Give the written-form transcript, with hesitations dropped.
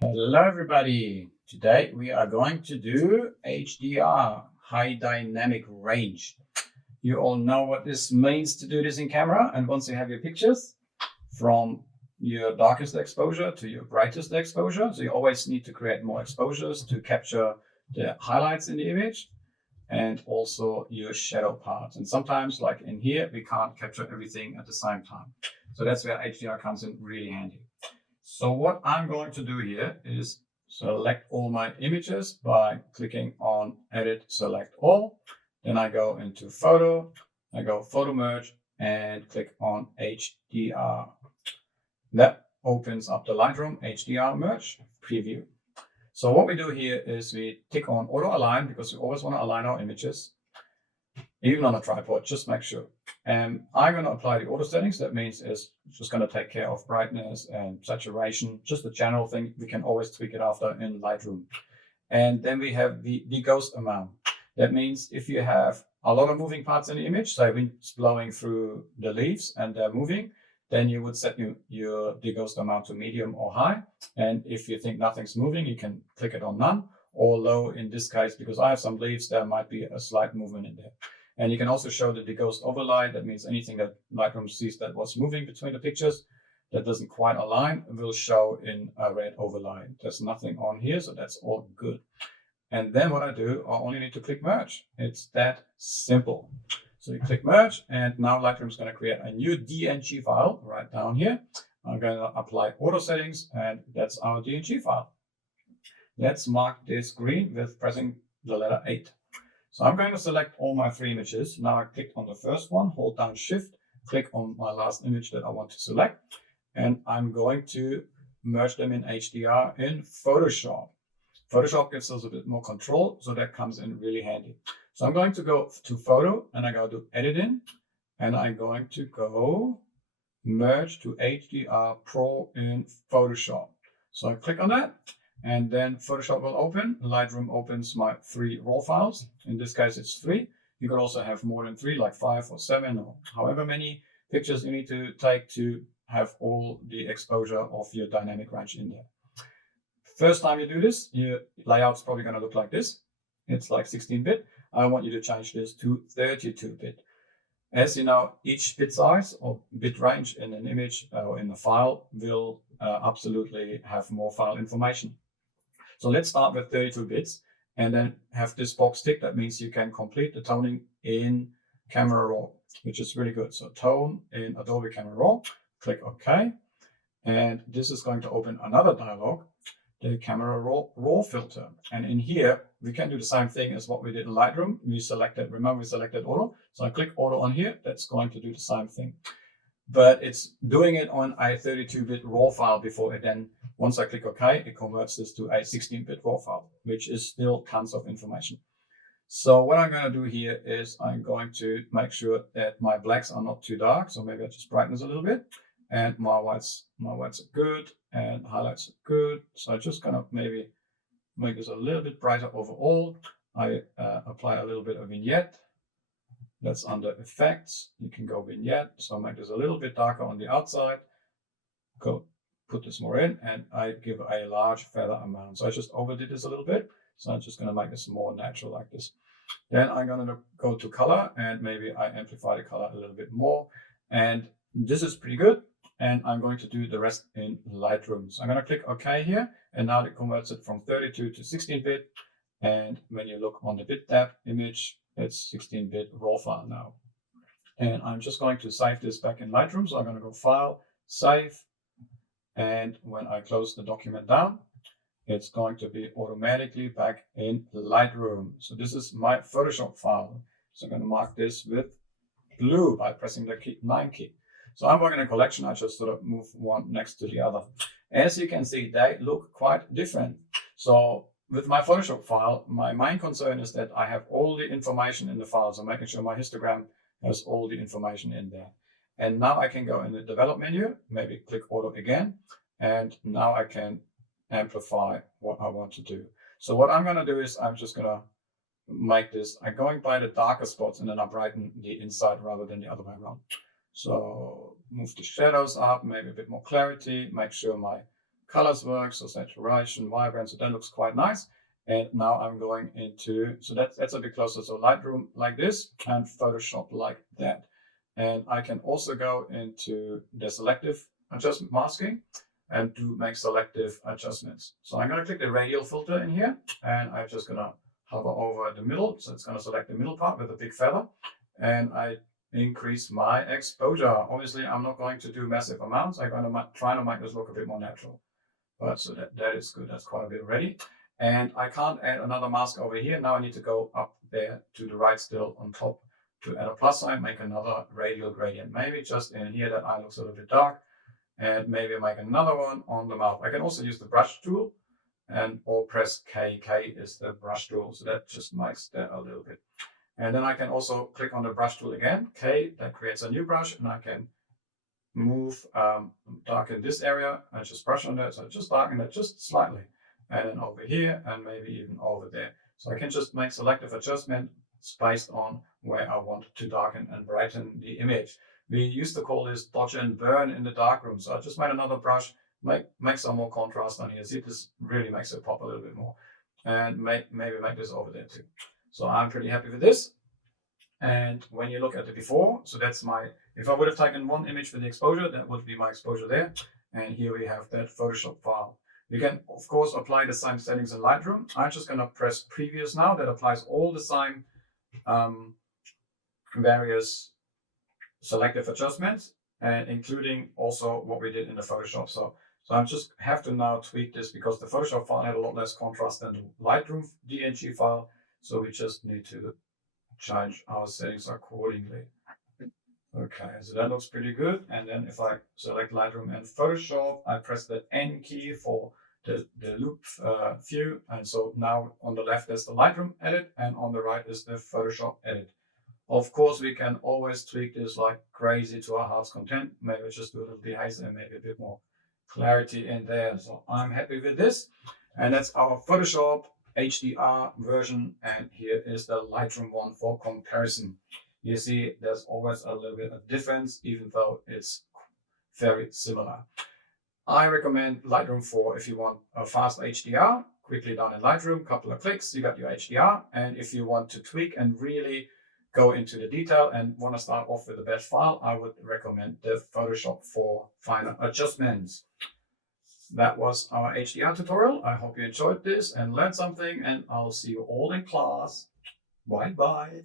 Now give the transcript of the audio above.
Hello everybody. Today we are going to do HDR, high dynamic range. You all know what this means to do this in camera, and once you have your pictures from your darkest exposure to your brightest exposure, so you always need to create more exposures to capture the highlights in the image and also your shadow parts. And sometimes, like in here, we can't capture everything at the same time. So that's where HDR comes in really handy. So what I'm going to do here is select all my images by clicking on Edit, Select All. Then I go into Photo, I go Photo Merge and click on HDR. That opens up the Lightroom HDR Merge Preview. So what we do here is we tick on Auto Align because we always want to align our images, even on a tripod, just make sure. And I'm going to apply the auto settings. That means it's just going to take care of brightness and saturation, just a general thing. We can always tweak it after in Lightroom. And then we have the ghost amount. That means if you have a lot of moving parts in the image, so wind's blowing through the leaves and they're moving, then you would set your deghost amount to medium or high. And if you think nothing's moving, you can click it on none or low in this case, because I have some leaves, there might be a slight movement in there. And you can also show the deghost overlay. That means anything that Lightroom sees that was moving between the pictures that doesn't quite align will show in a red overlay. There's nothing on here, so that's all good. And then what I do, I only need to click merge. It's that simple. So you click merge, and now Lightroom is going to create a new DNG file right down here. I'm going to apply auto settings, and that's our DNG file. Let's mark this green with pressing the letter 8. So I'm going to select all my 3 images. Now I click on the first one, hold down Shift, click on my last image that I want to select, and I'm going to merge them in HDR in Photoshop. Photoshop gives us a bit more control, so that comes in really handy. So I'm going to go to Photo, and I go to Editing, and I'm going to go Merge to HDR Pro in Photoshop. So I click on that, and then Photoshop will open. Lightroom opens my 3 raw files. In this case, it's 3. You could also have more than 3, like 5 or 7, or however many pictures you need to take to have all the exposure of your dynamic range in there. First time you do this, your layout's probably going to look like this. It's like 16-bit. I want you to change this to 32-bit. As you know, each bit size or bit range in an image or in a file will absolutely have more file information. So let's start with 32 bits and then have this box tick. That means you can complete the toning in Camera Raw, which is really good. So tone in Adobe Camera Raw, click OK. And this is going to open another dialog, the Camera Raw filter. And in here, we can do the same thing as what we did in Lightroom. Remember we selected auto. So I click auto on here. That's going to do the same thing. But it's doing it on a 32-bit RAW file before it then, once I click OK, it converts this to a 16-bit RAW file, which is still tons of information. So what I'm going to do here is I'm going to make sure that my blacks are not too dark. So maybe I just brighten this a little bit. And my whites are good and highlights are good. So I'm just going to maybe make this a little bit brighter overall. I apply a little bit of vignette. That's under effects. You can go vignette. So make this a little bit darker on the outside. Go put this more in, and I give a large feather amount. So I just overdid this a little bit. So I'm just going to make this more natural like this. Then I'm going to go to color, and maybe I amplify the color a little bit more. And this is pretty good. And I'm going to do the rest in Lightroom. So I'm going to click OK here, and now it converts it from 32 to 16-bit. And when you look on the bitmap image, it's 16-bit RAW file now. And I'm just going to save this back in Lightroom. So I'm going to go File, Save. And when I close the document down, it's going to be automatically back in Lightroom. So this is my Photoshop file. So I'm going to mark this with blue by pressing the 9 key. So I'm working in a collection. I just sort of move one next to the other. As you can see, they look quite different. So with my Photoshop file, my main concern is that I have all the information in the file. So making sure my histogram has all the information in there. And now I can go in the develop menu, maybe click auto again. And now I can amplify what I want to do. So what I'm going to do is I'm just going to make this, I'm going by the darker spots and then I brighten the inside rather than the other way around. So move the shadows up, maybe a bit more clarity, make sure my colors work, so saturation, vibrance, so that looks quite nice. And now I'm going into, so that's a bit closer, so Lightroom like this and Photoshop like that. And I can also go into the selective adjustment masking and make selective adjustments. So I'm going to click the radial filter in here, and I'm just going to hover over the middle. So it's going to select the middle part with a big feather, and I increase my exposure. Obviously, I'm not going to do massive amounts. I'm going to try to make this look a bit more natural. But so that is good. That's quite a bit already. And I can't add another mask over here. Now I need to go up there to the right still on top to add a plus sign, make another radial gradient. Maybe just in here that eye looks a little bit dark. And maybe make another one on the mouth. I can also use the brush tool or press K. K is the brush tool. So that just makes that a little bit. And then I can also click on the brush tool again. K, that creates a new brush, and I can move, darken this area. I just brush on that. So I just darken it just slightly. And then over here, and maybe even over there. So I can just make selective adjustments based on where I want to darken and brighten the image. We used to call this dodge and burn in the darkroom. So I just made another brush, make some more contrast on here. See, this really makes it pop a little bit more. And maybe make this over there too. So I'm pretty happy with this. And when you look at the before, so that's my, if I would have taken one image for the exposure, that would be my exposure there. And here we have that Photoshop file. You can, of course, apply the same settings in Lightroom. I'm just going to press previous now. That applies all the same various selective adjustments, and including also what we did in the Photoshop. So I just have to now tweak this because the Photoshop file had a lot less contrast than the Lightroom DNG file. So we just need to change our settings accordingly. Okay, so that looks pretty good. And then if I select Lightroom and Photoshop, I press the N key for the loop view. And so now on the left is the Lightroom edit, and on the right is the Photoshop edit. Of course, we can always tweak this like crazy to our heart's content. Maybe just do a little dehaze and maybe a bit more clarity in there. So I'm happy with this. And that's our Photoshop HDR version. And here is the Lightroom one for comparison. You see, there's always a little bit of difference, even though it's very similar. I recommend Lightroom 4 if you want a fast HDR. Quickly done in Lightroom, couple of clicks, you got your HDR. And if you want to tweak and really go into the detail and want to start off with the best file, I would recommend the Photoshop for finer adjustments. That was our HDR tutorial. I hope you enjoyed this and learned something, and I'll see you all in class. Bye bye.